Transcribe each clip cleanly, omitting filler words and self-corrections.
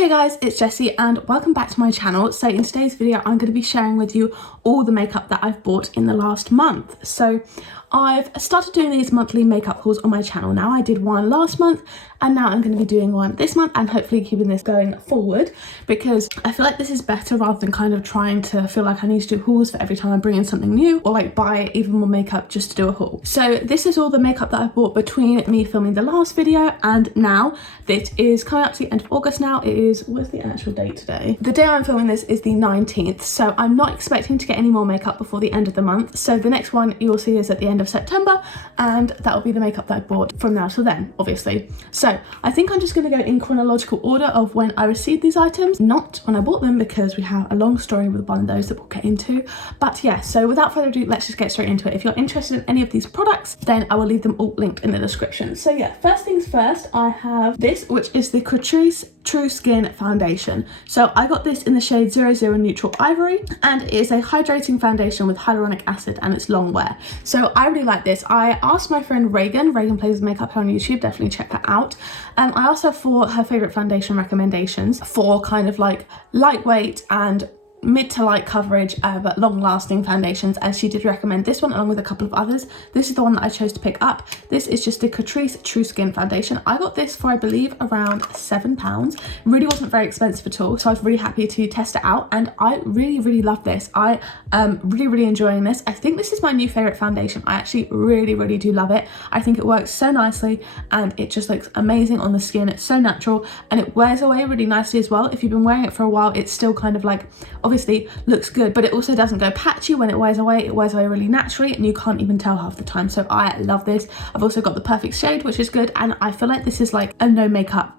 Hey guys, it's Jessie and welcome back to my channel. So in today's video I'm going to be sharing with you all the makeup that I've bought in the last month. So I've started doing these monthly makeup hauls on my channel now. I did one last month and now I'm going to be doing one this month and hopefully keeping this going forward because I feel like this is better rather than kind of trying to feel like I need to do hauls for every time I bring in something new or like buy even more makeup just to do a haul. So this is all the makeup that I've bought between me filming the last video and now. This is coming up to the end of August now. It is, what's the actual date today? The day I'm filming this is the 19th, so I'm not expecting to get any more makeup before the end of the month. So the next one you'll see is at the end of September and that will be the makeup that I bought from now till then, obviously. So I think I'm just going to go in chronological order of when I received these items, not when I bought them because we have a long story with one of those that we'll get into. But yeah, so without further ado, let's just get straight into it. If you're interested in any of these products, then I will leave them all linked in the description. So yeah, first things first, I have this, which is the Catrice True Skin Foundation. So I got this in the shade 00 Neutral Ivory and it is a hydrating foundation with hyaluronic acid and it's long wear. So I really like this. I asked my friend Reagan plays with makeup here on YouTube, definitely check her out. I asked her for her favourite foundation recommendations for kind of like lightweight and mid to light coverage but long lasting foundations, and she did recommend this one along with a couple of others. This is the one that I chose to pick up. This is just the Catrice True Skin Foundation. I got this for I believe around £7. It really wasn't very expensive at all, so I was really happy to test it out and I really love this. I am really enjoying this. I think this is my new favourite foundation. I actually really do love it. I think it works so nicely and it just looks amazing on the skin. It's so natural and it wears away really nicely as well. If you've been wearing it for a while, it's still kind of like obviously looks good, but it also doesn't go patchy when it wears away. It wears away really naturally and you can't even tell half the time. So I love this. I've also got the perfect shade, which is good, and I feel like this is like a no makeup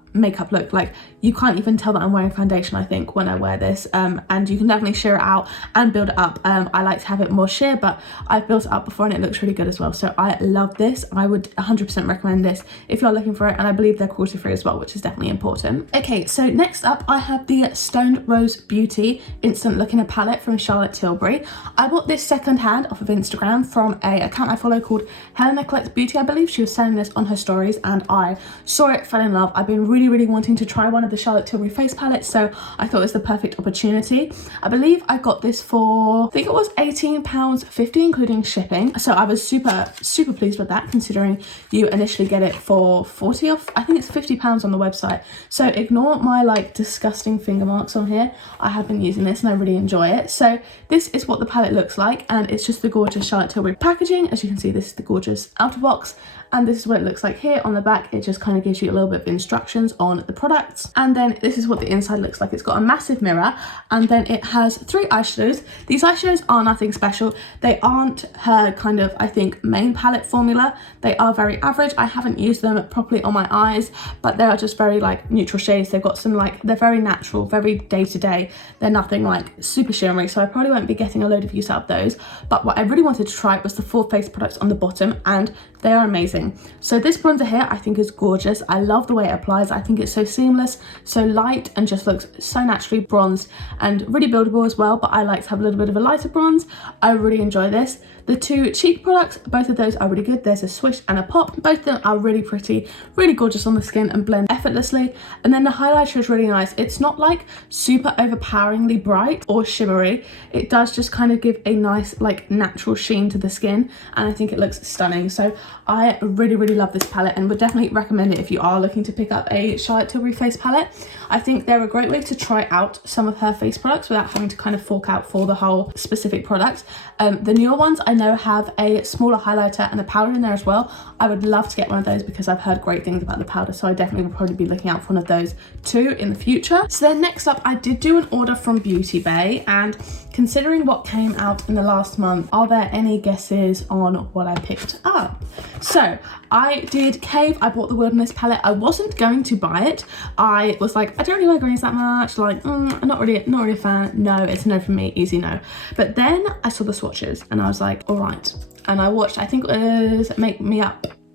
look. Like you can't even tell that I'm wearing foundation, I think, when I wear this, and you can definitely sheer it out and build it up. I like to have it more sheer, but I've built it up before and it looks really good as well. So I love this. I would 100% recommend this if you're looking for it, and I believe they're cruelty free as well, which is definitely important. Okay, so next up I have the Stoned Rose Beauty Instant Look in a palette from Charlotte Tilbury. I bought this second hand off of Instagram from a account I follow called Helena Collects Beauty, I believe. She was selling this on her stories and I saw it, fell in love. I've been really wanting to try one of the Charlotte Tilbury face palettes, so I thought it was the perfect opportunity. I believe I got this for, I think it was £18.50 including shipping, so I was super pleased with that, considering you initially get it for 40 off. I think it's £50 on the website, so ignore my like disgusting finger marks on here. I have been using this and I really enjoy it. So this is what the palette looks like and it's just the gorgeous Charlotte Tilbury packaging. As you can see, this is the gorgeous outer box and this is what it looks like here on the back. It just kind of gives you a little bit of instructions on the products, and then this is what the inside looks like. It's got a massive mirror and then it has 3 eyeshadows. These eyeshadows are nothing special. They aren't her kind of, I think, main palette formula. They are very average. I haven't used them properly on my eyes, but they are just very like neutral shades. They've got some like, they're very natural, very day to day. They're nothing like super shimmery, so I probably won't be getting a load of use out of those. But what I really wanted to try was the 4 face products on the bottom and they are amazing. So this bronzer here I think is gorgeous. I love the way it applies. I think it's so seamless, so light, and just looks so naturally bronzed and really buildable as well, but I like to have a little bit of a lighter bronze. I really enjoy this. The 2 cheek products, both of those are really good. There's a swish and a pop. Both of them are really pretty, really gorgeous on the skin and blend effortlessly. And then the highlighter is really nice. It's not like super overpoweringly bright or shimmery. It does just kind of give a nice like natural sheen to the skin and I think it looks stunning. So I really love this palette and would definitely recommend it if you are looking to pick up a Charlotte Tilbury face palette. I think they're a great way to try out some of her face products without having to kind of fork out for the whole specific product. The newer ones I know have a smaller highlighter and a powder in there as well. I would love to get one of those because I've heard great things about the powder, so I definitely will probably be looking out for one of those too in the future. So then next up, I did do an order from Beauty Bay, and considering what came out in the last month, are there any guesses on what I picked up? So I did Cave. I bought the Wilderness palette. I wasn't going to buy it. I was like, I don't really like greens that much, like I'm not really a fan. No, it's a no from me, easy no. But then I saw the swatches and I was like, all right. And I watched, I think it was Make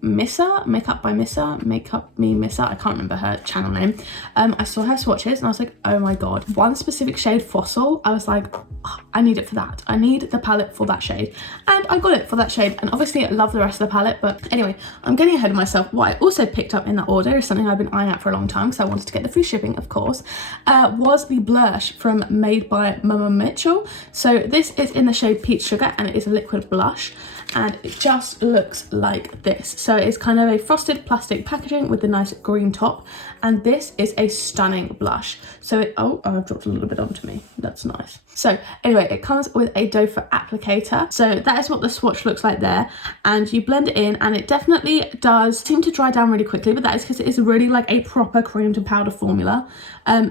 Missa, Makeup by Missa, Makeup Me Missa, I can't remember her channel name. I saw her swatches and I was like, oh my god, one specific shade, Fossil, I was like, oh, I need it for that. I need the palette for that shade, and I got it for that shade, and obviously I love the rest of the palette. But anyway, I'm getting ahead of myself. What I also picked up in that order is something I've been eyeing out for a long time because I wanted to get the free shipping, of course, was the blush from Made by Mama Mitchell. So this is in the shade Peach Sugar, and it is a liquid blush, and it just looks like this. So it's kind of a frosted plastic packaging with a nice green top, and this is a stunning blush. So I've dropped a little bit onto me, that's nice. So anyway, it comes with a doe foot applicator, so that is what the swatch looks like there, and you blend it in, and it definitely does seem to dry down really quickly, but that is because it is really like a proper cream to powder formula.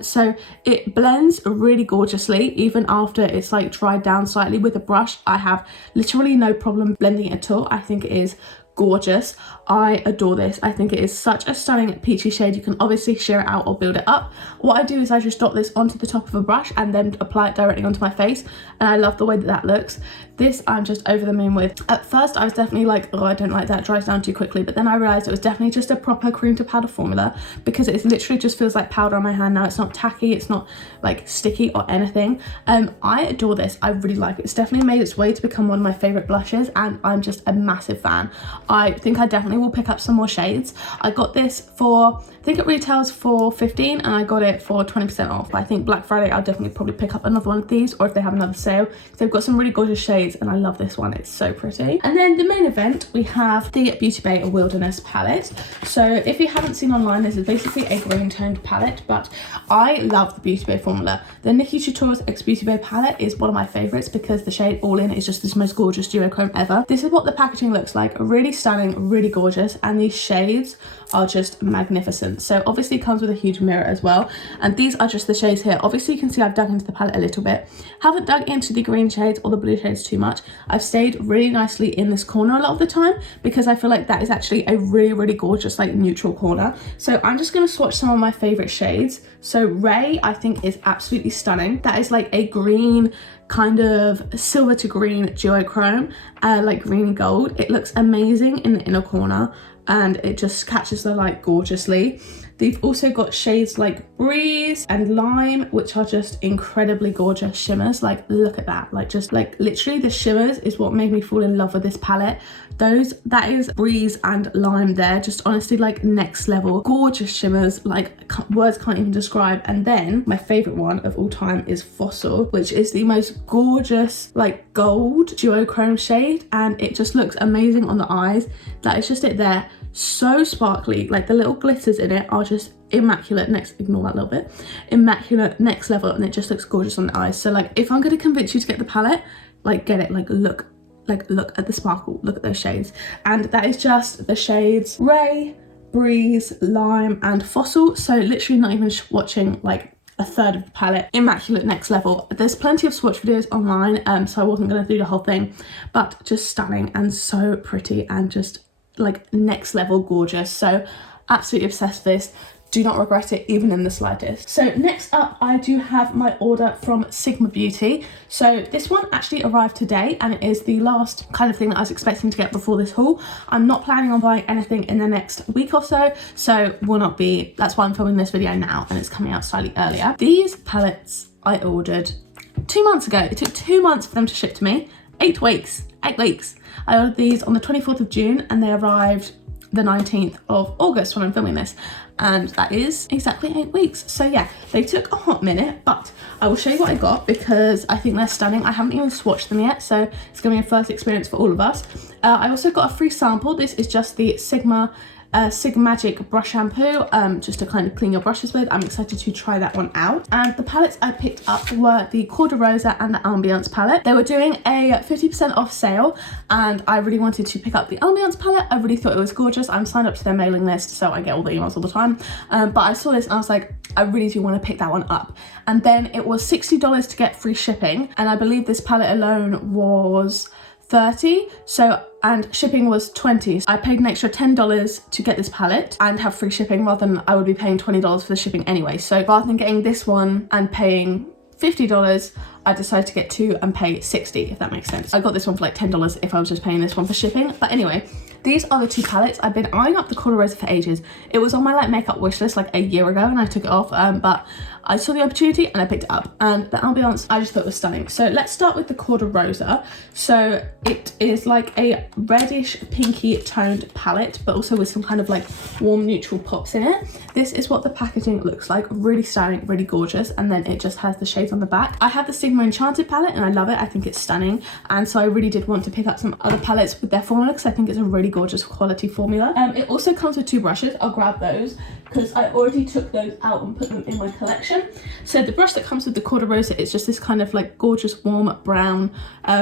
So it blends really gorgeously even after it's like dried down slightly with a brush. I have literally no problem blending it at all. I think it is gorgeous. I adore this. I think it is such a stunning peachy shade. You can obviously sheer it out or build it up. What I do is I just dot this onto the top of a brush and then apply it directly onto my face, and I love the way that that looks. This I'm just over the moon with. At first I was definitely like, oh, I don't like that, it dries down too quickly, but then I realized it was definitely just a proper cream to powder formula, because it literally just feels like powder on my hand now. It's not tacky, it's not like sticky or anything. I adore this. I really like it. It's definitely made its way to become one of my favorite blushes, and I'm just a massive fan. I think I definitely will pick up some more shades. I got this for, I think it retails for $15 and I got it for 20% off. I think Black Friday I'll definitely probably pick up another one of these, or if they have another sale. They've got some really gorgeous shades and I love this one. It's so pretty. And then the main event, we have the Beauty Bay Wilderness palette. So if you haven't seen online, this is basically a green toned palette, but I love the Beauty Bay formula. The Nikkie Tutorials X Beauty Bay palette is one of my favorites because the shade All In is just this most gorgeous duochrome ever. This is what the packaging looks like. Really stunning, really gorgeous, and these shades are just magnificent. So obviously it comes with a huge mirror as well, and these are just the shades here. Obviously you can see I've dug into the palette a little bit. Haven't dug into the green shades or the blue shades too much. I've stayed really nicely in this corner a lot of the time because I feel like that is actually a really gorgeous like neutral corner. So I'm just going to swatch some of my favorite shades. So Ray I think is absolutely stunning. That is like a green kind of silver to green duochrome, like green and gold. It looks amazing in the inner corner and it just catches the light gorgeously. They've also got shades like Breeze and Lime, which are just incredibly gorgeous shimmers. Like, look at that. Like, just like literally the shimmers is what made me fall in love with this palette. That is Breeze and Lime there. Just honestly like next level gorgeous shimmers, like words can't even describe. And then my favorite one of all time is Fossil, which is the most gorgeous like gold duochrome shade, and it just looks amazing on the eyes. That is just it there. So sparkly, like the little glitters in it are just immaculate. Ignore that little bit, immaculate next level, and it just looks gorgeous on the eyes. So like if I'm going to convince you to get the palette, like get it, like look at the sparkle, look at those shades. And that is just the shades Ray, Breeze, Lime and Fossil. So literally not even watching like a third of the palette. Immaculate next level. There's plenty of swatch videos online, so I wasn't going to do the whole thing, but just stunning and so pretty and just like next level gorgeous. So absolutely obsessed with this. Do not regret it even in the slightest. So next up I do have my order from Sigma Beauty. So this one actually arrived today and it is the last kind of thing that I was expecting to get before this haul. I'm not planning on buying anything in the next week or so will not be, that's why I'm filming this video now and it's coming out slightly earlier. These palettes I ordered 2 months ago. It took 2 months for them to ship to me. 8 weeks. I ordered these on the 24th of June and they arrived the 19th of August when I'm filming this, and that is exactly 8 weeks. So yeah, they took a hot minute, but I will show you what I got because I think they're stunning. I haven't even swatched them yet, so it's gonna be a first experience for all of us. I also got a free sample. This is just the Sigma Magic brush shampoo, just to kind of clean your brushes with. I'm excited to try that one out. And the palettes I picked up were the Corda Rosa and the Ambiance palette. They were doing a 50% off sale and I really wanted to pick up the Ambiance palette. I really thought it was gorgeous. I'm signed up to their mailing list, so I get all the emails all the time. But I saw this and I was like, I really do want to pick that one up. And then it was $60 to get free shipping, and I believe this palette alone was $30, and shipping was $20. I paid an extra $10 to get this palette and have free shipping rather than I would be paying $20 for the shipping anyway. So rather than getting this one and paying $50, I decided to get two and pay $60, if that makes sense. I got this one for like $10 if I was just paying this one for shipping. But anyway, these are the two palettes. I've been eyeing up the Cauda Rosa for ages. It was on my like makeup wish list like a year ago and I took it off, but I saw the opportunity and I picked it up, and the ambiance I just thought was stunning. So let's start with the Cauda Rosa. So it is like a reddish pinky toned palette, but also with some kind of like warm neutral pops in it. This is what the packaging looks like. Really stunning, really gorgeous, and then it just has the shades on the back. I have the Sigma Enchanted palette and I love it. I think it's stunning, and so I really did want to pick up some other palettes with their formula because I think it's a really gorgeous quality formula. It also comes with two brushes. I'll grab those because I already took those out and put them in my collection. So the brush that comes with the Cauda Rosa is just this kind of like gorgeous warm brown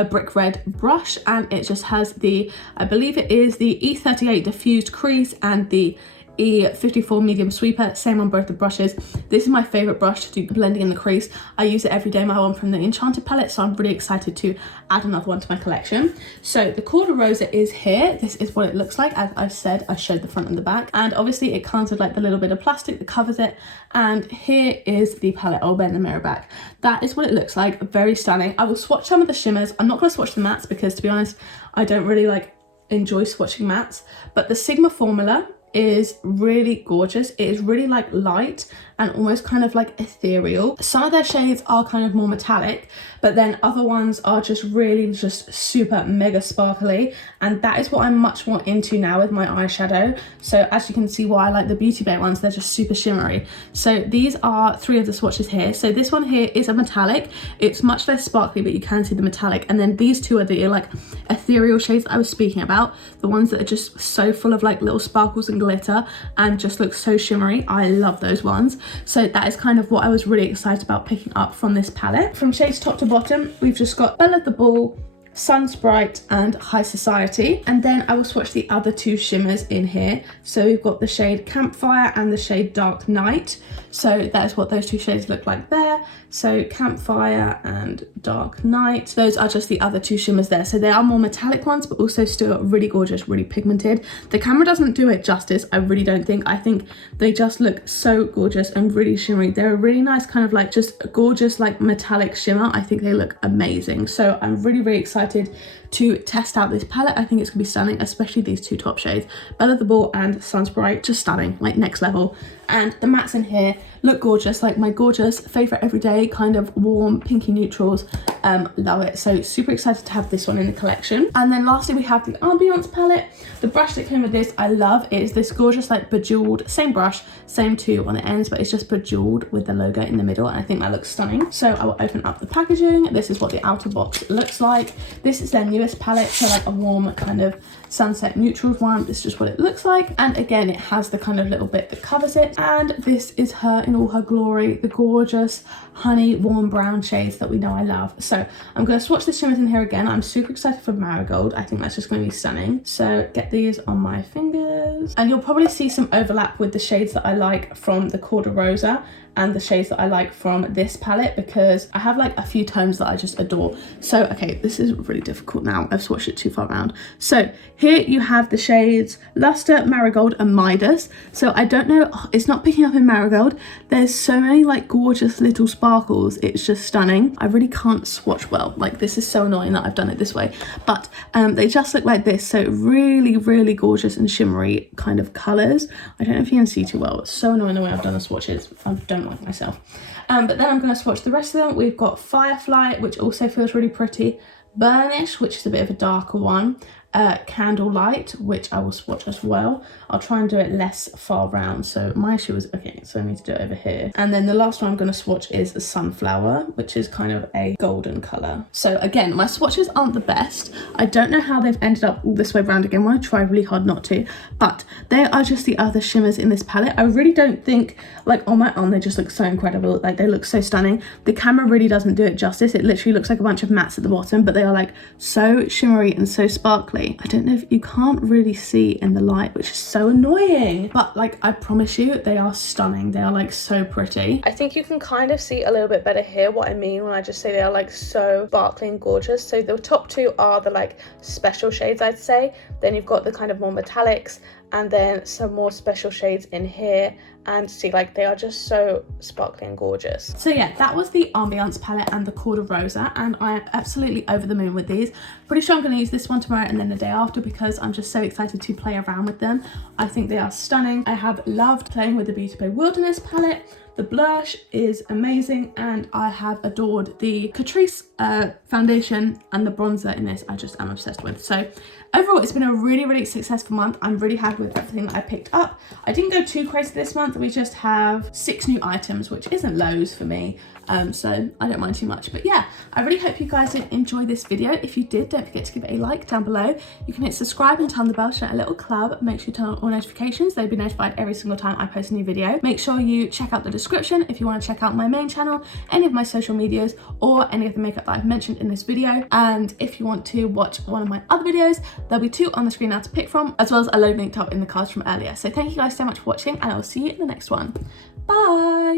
brick red brush, and it just has the, I believe it is the E38 diffused crease and the E54 medium sweeper, same on both the brushes. This is my favorite brush to do blending in the crease. I use it every day, my one from the Enchanted palette, so I'm really excited to add another one to my collection. So the Cauda Rosa is here. This is what it looks like. As I said, I showed the front and the back, and obviously it comes with like the little bit of plastic that covers it, and here is the palette. I'll bend the mirror back. That is what it looks like. Very stunning. I will swatch some of the shimmers. I'm not going to swatch the mattes because, to be honest, I don't really like enjoy swatching mattes, but the Sigma formula is really gorgeous. It is really like light and almost kind of like ethereal. Some of their shades are kind of more metallic, but then other ones are just really just super mega sparkly, and that is what I'm much more into now with my eyeshadow. So as you can see why I like the Beauty Bay ones, they're just super shimmery. So these are three of the swatches here. So this one here is a metallic. It's much less sparkly, but you can see the metallic, and then these two are the like ethereal shades that I was speaking about, the ones that are just so full of like little sparkles and glitter and just look so shimmery. I love those ones. So that is kind of what I was really excited about picking up from this palette. From shades top to bottom, we've just got Belle of the Ball, Sun Sprite and High Society, and then I will swatch the other two shimmers in here. So we've got the shade Campfire and the shade Dark Night. So that is what those two shades look like there. So Campfire and Dark Night, those are just the other two shimmers there. So they are more metallic ones, but also still really gorgeous, really pigmented. The camera doesn't do it justice, I really don't think. I think they just look so gorgeous and really shimmery. They're a really nice kind of like just gorgeous like metallic shimmer. I think they look amazing. So I'm really, really excited to test out this palette. I think it's gonna be stunning, especially these two top shades, Belle of the Ball and Sun Sprite, just stunning, like next level. And the mattes in here look gorgeous, like my gorgeous favorite everyday kind of warm pinky neutrals. Love it. So super excited to have this one in the collection. And then lastly we have the Ambiance palette. The brush that came with this I love. It is this gorgeous like bejeweled, same brush, same two on the ends, but it's just bejeweled with the logo in the middle, and I think that looks stunning. So I will open up the packaging. This is what the outer box looks like. This is their newest palette, so like a warm kind of sunset neutrals one. This is just what it looks like, and again it has the kind of little bit that covers it, and this is her in all her glory, the gorgeous honey warm brown shades that we know I love. So I'm going to swatch the shimmers in here again. I'm super excited for Marigold. I think that's just going to be stunning. So get these on my fingers, and you'll probably see some overlap with the shades that I like from the Cauda Rosa and the shades that I like from this palette, because I have like a few tones that I just adore. So okay, this is really difficult now. I've swatched it too far around. So here you have the shades Luster, Marigold and Midas. So I don't know, it's not picking up in Marigold. There's so many like gorgeous little sparkles. It's just stunning. I really can't swatch well. Like this is so annoying that I've done it this way, but they just look like this. So really, really gorgeous and shimmery kind of colors. I don't know if you can see too well. It's so annoying the way I've done the swatches. I don't like myself. But then I'm going to swatch the rest of them. We've got Firefly, which also feels really pretty, Burnish, which is a bit of a darker one, Candlelight, which I will swatch as well. I'll try and do it less far round. So my issue is, okay, so I need to do it over here. And then the last one I'm going to swatch is the Sunflower, which is kind of a golden colour. So again, my swatches aren't the best. I don't know how they've ended up all this way around again. I want to try really hard not to, but they are just the other shimmers in this palette. I really don't think, like on my own, they just look so incredible. Like they look so stunning. The camera really doesn't do it justice. It literally looks like a bunch of mattes at the bottom, but they are like so shimmery and so sparkly. I don't know if you can't really see in the light, which is so annoying, but like I promise you they are stunning. They are like so pretty. I think you can kind of see a little bit better here what I mean when I just say they are like so sparkly and gorgeous. So the top two are the like special shades, I'd say. Then you've got the kind of more metallics, and then some more special shades in here, and see, like, they are just so sparkly and gorgeous. So yeah, that was the Ambiance palette and the Corda Rosa, and I am absolutely over the moon with these. Pretty sure I'm going to use this one tomorrow and then the day after, because I'm just so excited to play around with them. I think they are stunning. I have loved playing with the Beauty Bay Wilderness palette. The blush is amazing, and I have adored the Catrice foundation and the bronzer in this. I just am obsessed with. So overall, it's been a really successful month. I'm really happy with everything that I picked up. I didn't go too crazy this month. We just have 6 new items, which isn't loads for me. So I don't mind too much. But yeah, I really hope you guys did enjoy this video. If you did, don't forget to give it a like down below. You can hit subscribe and turn the bell to get a little club. Make sure you turn on all notifications. They'll be notified every single time I post a new video. Make sure you check out the description if you want to check out my main channel, any of my social medias, or any of the makeup that I've mentioned in this video. And if you want to watch one of my other videos, there'll be 2 on the screen now to pick from, as well as a load linked up in the cards from earlier. So thank you guys so much for watching, and I'll see you in the next one. Bye!